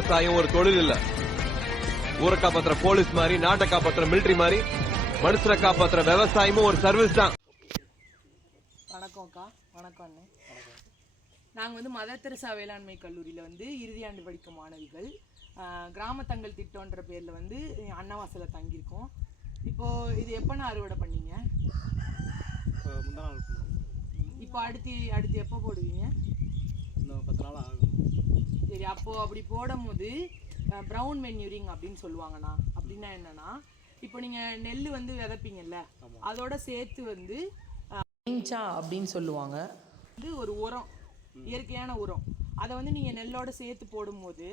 விவசாயம் ஒரு தொழில் இல்ல. ஊரை காப்பாத்துற போலீஸ் மாதிரி, நாட்டை காப்பாத்துற மிலிட்டரி மாதிரி, மனுஷனை காப்பாத்துற விவசாயமும் ஒரு சர்வீஸ் தான். வணக்கம் அக்கா. வணக்கம் அண்ணே. நாங்கள் மதர் தெரசா வேளாண்மை கல்லூரியில் இறுதியாண்டு படிக்கும் மாணவிகள். கிராம தங்கள் திட்டம்ன்ற பேரில் அன்னவாசலில் தங்கியிருக்கோம். இப்போது இது எப்போண்ணா அறுவடை பண்ணீங்க? இப்போ அடுத்து எப்போ போடுவீங்க? 10 நாள் ஆகும். சரி, அப்போது அப்படி போடும் போது ப்ரௌன் மென்யூரிங் அப்படின்னு சொல்லுவாங்கண்ணா. அப்படின்னா என்னன்னா, இப்போ நீங்கள் நெல் விதைப்பீங்கல்ல, அதோட சேர்த்து டெஞ்சா அப்படின்னு சொல்லுவாங்க. ஒரு உரம், இயற்கையான உரம். அதை நீங்கள் நெல்லோட சேர்த்து போடும்போது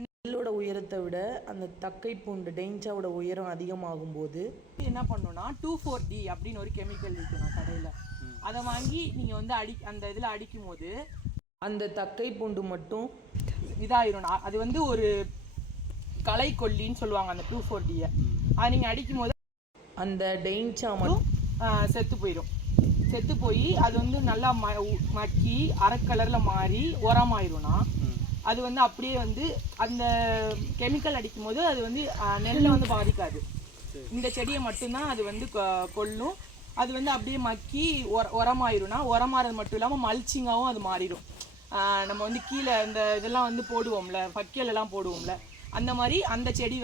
நெல்லோட உயரத்தை விட அந்த தக்கை பூண்டு டெஞ்சாவோட உயரம் அதிகமாகும் போது என்ன பண்ணணும்னா 2,4-D அப்படின்னு ஒரு கெமிக்கல் இருக்குண்ணா கடையில். அதை வாங்கி நீங்கள் அந்த இதில் அடிக்கும் போது அந்த தக்கை பூண்டு மட்டும் இதாயிரும். அது ஒரு களை கொல்லின்னு சொல்லுவாங்க அந்த 2,4-Dயை. அதை நீங்கள் அடிக்கும் போது அந்த டெஞ்சா மட்டும் செத்து போயிடும். செத்து போய் அது நல்லா மக்கி அரைக்கலரில் மாறி உரமாயிரும்னா அது அப்படியே அந்த கெமிக்கல் அடிக்கும் போது அது நெல்லை பாதிக்காது. இந்த செடியை மட்டும்தான் அது கொல்லும். அது அப்படியே மக்கி உரமாயிரும்னா உரமாறது மட்டும் இல்லாமல் மல்ச்சிங்காகவும் அது மாறிடும். நம்ம கீழே இந்த இதெல்லாம் போடுவோம்ல, பக்கியல் எல்லாம் போடுவோம்ல, அந்த மாதிரி அந்த செடி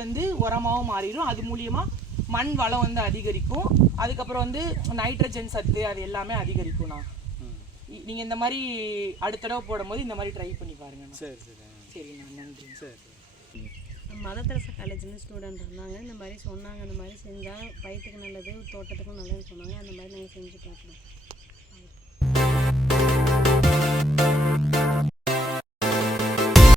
உரமாகவும் மாறிடும். அது மூலியமாக மண் வளம் அதிகரிக்கும். அதுக்கப்புறம் நைட்ரஜன் சத்து அது எல்லாமே அதிகரிக்கும்ண்ணா. நீங்கள் இந்த மாதிரி அடுத்த தடவை போடும்போது இந்த மாதிரி ட்ரை பண்ணி பாருங்கண்ணா. சரிண்ணா, நன்றி. மதர் தெரசா காலேஜ்லேருந்து ஸ்டூடெண்ட் இருந்தாங்க. இந்த மாதிரி சொன்னாங்க, இந்த மாதிரி செஞ்சால் வயிற்றுக்கு நல்லது, தோட்டத்துக்கும் நல்லதுன்னு சொன்னாங்க. அந்த மாதிரி நாங்கள் செஞ்சு பார்க்குறோம்.